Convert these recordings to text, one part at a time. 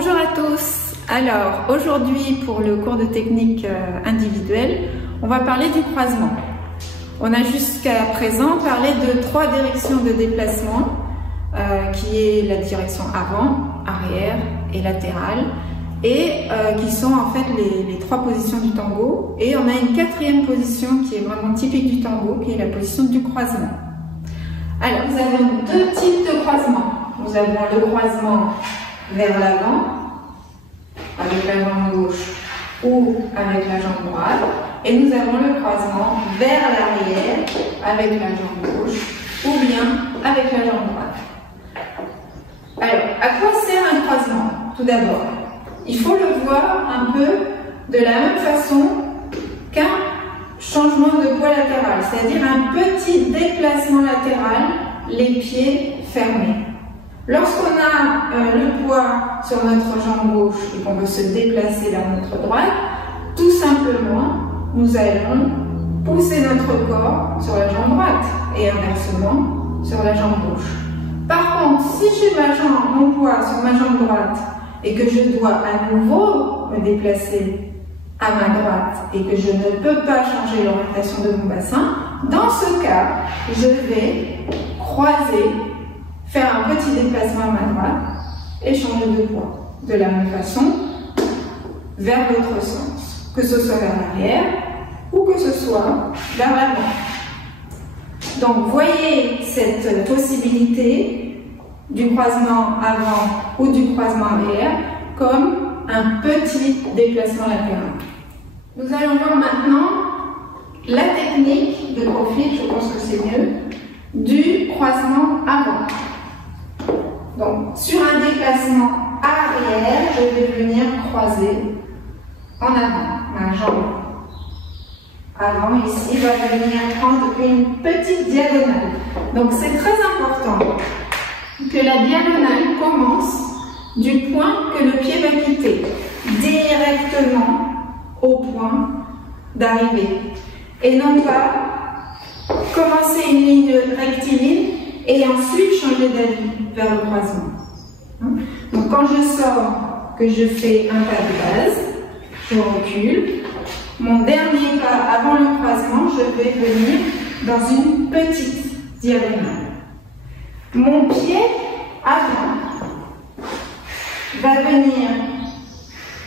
Bonjour à tous. Alors aujourd'hui pour le cours de technique individuelle, on va parler du croisement. On a jusqu'à présent parlé de 3 directions de déplacement qui est la direction avant, arrière et latérale et qui sont en fait les 3 positions du tango, et on a une 4e position qui est vraiment typique du tango qui est la position du croisement. Alors nous avons 2 types de croisement. Nous avons le croisement vers l'avant, avec la jambe gauche ou avec la jambe droite, et nous avons le croisement vers l'arrière, avec la jambe gauche ou bien avec la jambe droite. Alors, à quoi sert un croisement? Tout d'abord, il faut le voir un peu de la même façon qu'un changement de poids latéral, c'est-à-dire un petit déplacement latéral, les pieds fermés. Lorsqu'on a le poids sur notre jambe gauche et qu'on veut se déplacer vers notre droite, tout simplement, nous allons pousser notre corps sur la jambe droite et inversement sur la jambe gauche. Par contre, si j'ai mon poids sur ma jambe droite et que je dois à nouveau me déplacer à ma droite et que je ne peux pas changer l'orientation de mon bassin, dans ce cas, je vais croiser, faire un petit déplacement à ma droite et changer de poids. De la même façon, vers l'autre sens, que ce soit vers l'arrière ou que ce soit vers l'avant. Donc, voyez cette possibilité du croisement avant ou du croisement arrière comme un petit déplacement latéral. Nous allons voir maintenant la technique de profil, je pense que c'est mieux, du croisement avant. Donc, sur un déplacement arrière, je vais venir croiser en avant. Ma jambe avant ici va venir prendre une petite diagonale. Donc, c'est très important que la diagonale commence du point que le pied va quitter, directement au point d'arrivée. Et non pas commencer une ligne rectiligne et ensuite changer d'avis vers le croisement. Donc quand je sors, que je fais un pas de base, je recule. Mon dernier pas avant le croisement, je vais venir dans une petite diagonale. Mon pied avant va venir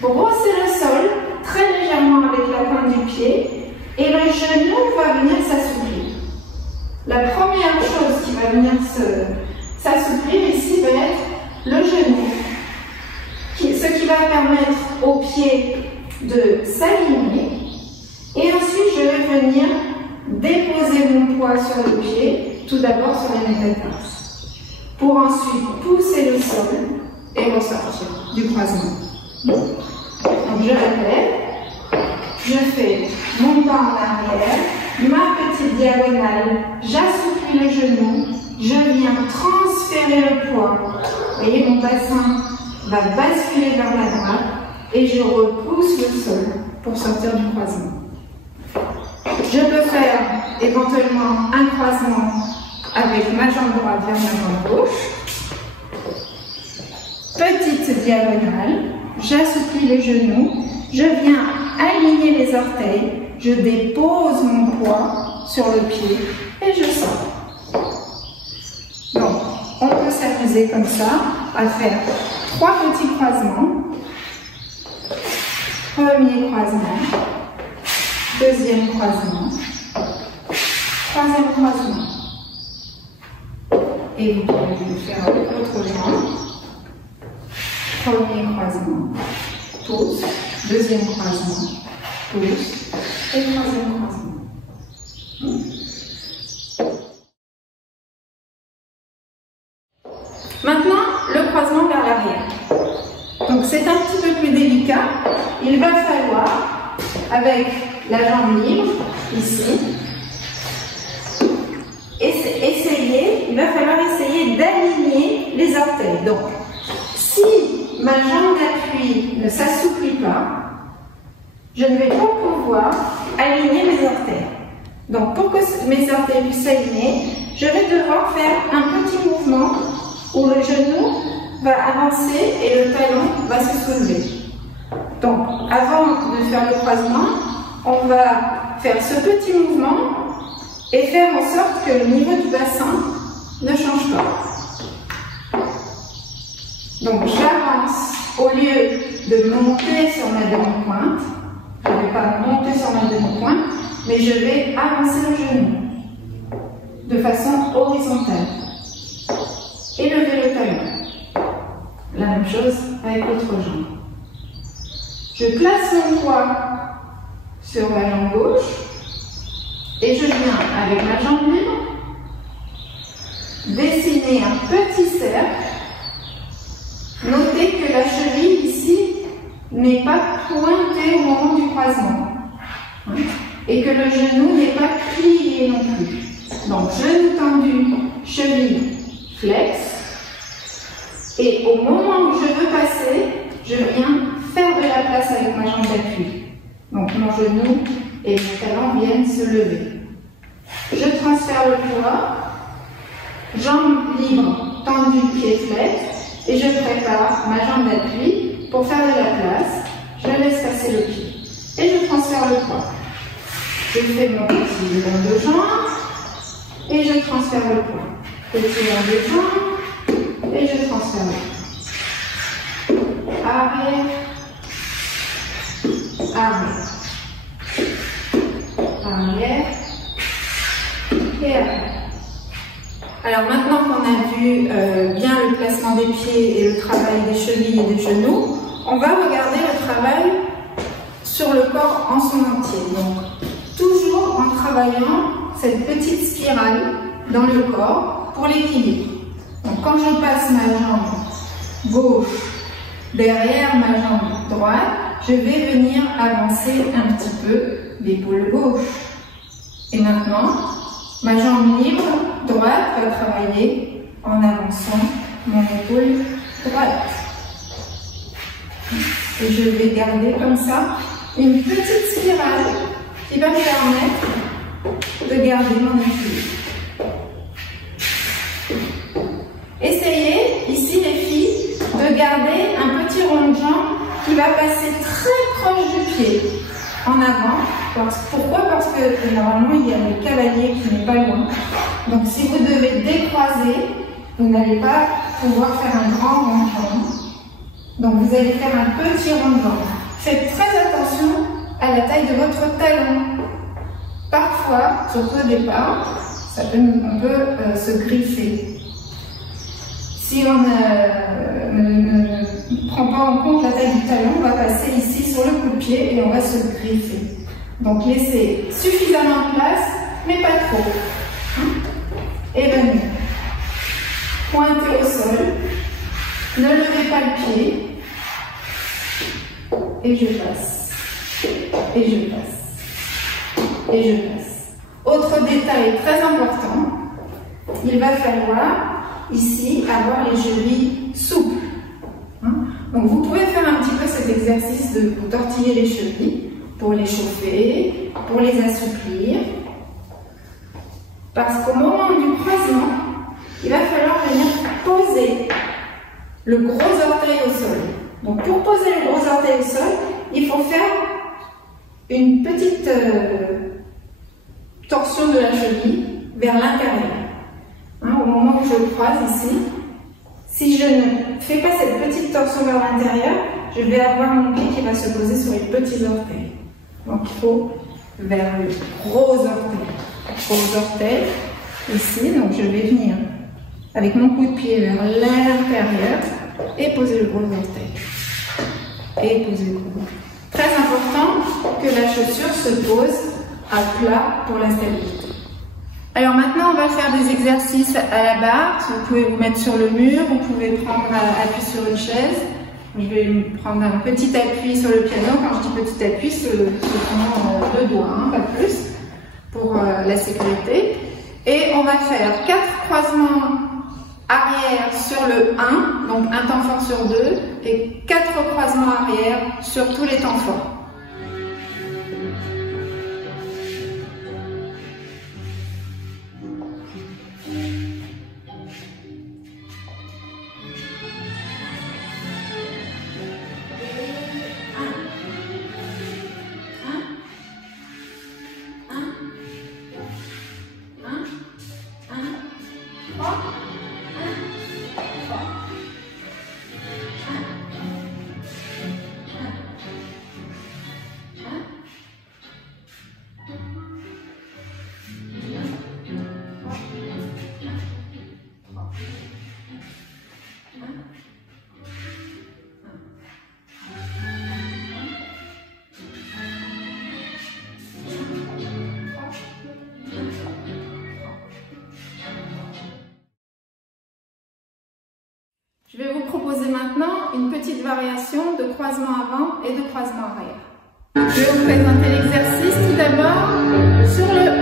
brosser le sol très légèrement avec la pointe du pied et le genou va venir s'assouplir. La première chose qui va venir s'assouplir ici va être le genou, ce qui va permettre au pied de s'aligner, et ensuite je vais venir déposer mon poids sur le pied, tout d'abord sur les métatarses, pour ensuite pousser le sol et ressortir du croisement. Donc je répète, je fais mon pas en arrière, ma petite diagonale, j'assouplis le genou, je viens transférer le poids. Vous voyez, mon bassin va basculer vers la droite et je repousse le sol pour sortir du croisement. Je peux faire éventuellement un croisement avec ma jambe droite vers ma jambe gauche. Petite diagonale, j'assouplis les genoux, je viens aligner les orteils, je dépose mon poids sur le pied et je sors. Donc, on peut s'amuser comme ça à faire 3 petits croisements. Premier croisement, deuxième croisement, troisième croisement. Et vous pouvez le faire avec l'autre jambe. Premier croisement, pousse, deuxième croisement, pousse, et troisième croisement. Maintenant, le croisement vers l'arrière. Donc c'est un petit peu plus délicat. Il va falloir, avec la jambe libre, ici, il va falloir essayer d'aligner les orteils. Donc, si ma jambe d'appui ne s'assouplit pas, je ne vais pas pouvoir aligner mes orteils. Donc, pour que mes orteils puissent s'aligner, je vais devoir faire un petit mouvement où le genou va avancer et le talon va se soulever. Donc, avant de faire le croisement, on va faire ce petit mouvement et faire en sorte que le niveau du bassin ne change pas. Donc, j'avance au lieu de monter sur ma demi-pointe. Je ne vais pas monter sur ma demi-pointe, mais je vais avancer le genou de façon horizontale et lever le talon. La même chose avec l'autre jambe. Je place mon poids sur la jambe gauche et je viens avec ma jambe libre dessiner un petit cercle. Notez que la cheville ici n'est pas pointée au moment du croisement et que le genou n'est pas plié non plus. Donc genou tendu, cheville flex et au moment où je veux passer, je viens faire de la place avec ma jambe d'appui. Donc mon genou et mon talon viennent se lever. Je transfère le poids, jambe libre, tendue, pied flex, et je prépare ma jambe d'appui pour faire de la place. Je laisse passer le pied et je transfère le poids. Je fais mon petit rond de jambe et je transfère le poids. Petit rond de jambe et je transfère le poids. Arrière. Arrière, arrière et arrière. Alors maintenant qu'on a vu bien le placement des pieds et le travail des chevilles et des genoux, on va regarder le travail sur le corps en son entier. Donc toujours en travaillant cette petite spirale dans le corps pour l'équilibre. Donc quand je passe ma jambe gauche derrière ma jambe droite, je vais venir avancer un petit peu l'épaule gauche. Et maintenant, ma jambe libre droite va travailler en avançant mon épaule droite. Et je vais garder comme ça une petite spirale qui va me permettre de garder mon équilibre. Essayez, ici les filles, de garder un petit rond de jambe qui va passer très proche du pied en avant. Pourquoi? Parce que normalement il y a le cavalier qui n'est pas loin. Donc si vous devez décroiser, vous n'allez pas pouvoir faire un grand rond de jambe. Donc vous allez faire un petit rond de jambe. Faites très attention à la taille de votre talon. Parfois, surtout au départ, on peut se griffer. Si on ne prend pas en compte la taille du talon, on va passer ici sur le coup de pied et on va se griffer. Donc laissez suffisamment de place, mais pas trop. Et venez. Pointez au sol. Ne levez pas le pied. Et je passe. Et je passe. Et je passe. Autre détail très important, il va falloir ici avoir les chevilles souples. Donc vous pouvez faire un petit peu cet exercice de vous tortiller les chevilles pour les chauffer, pour les assouplir. Parce qu'au moment du croisement, il va falloir venir poser le gros orteil au sol. Donc pour poser le gros orteil au sol, il faut faire une petite torsion de la cheville vers l'intérieur. Au moment où je croise ici, si je ne fais pas cette petite torsion vers l'intérieur, je vais avoir mon pied qui va se poser sur les petits orteils. Donc il faut vers le gros orteil. Gros orteil, ici, donc je vais venir avec mon coup de pied vers l'intérieur et poser le gros orteil. Et poser le gros. Très important que la chaussure se pose à plat pour la stabilité. Alors maintenant, on va faire des exercices à la barre. Vous pouvez vous mettre sur le mur, vous pouvez prendre appui sur une chaise. Je vais prendre un petit appui sur le piano. Quand je dis petit appui, ce sont 2 doigts, pas plus, pour la sécurité. Et on va faire 4 croisements arrière sur le 1, donc un temps fort sur 2, et 4 croisements arrière sur tous les temps forts. proposer maintenant une petite variation de croisement avant et de croisement arrière. Je vais vous présenter l'exercice tout d'abord sur le 1.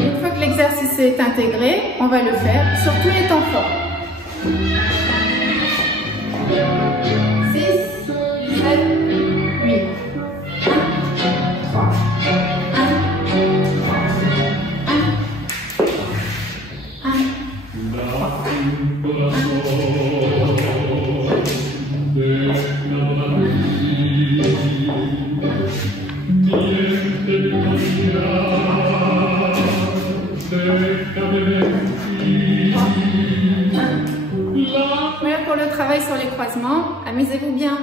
Une fois que l'exercice est intégré, on va le faire sur tous les temps forts. 6, 7, 8. 3. 1, 1. Voilà pour le travail sur les croisements. Amusez-vous bien.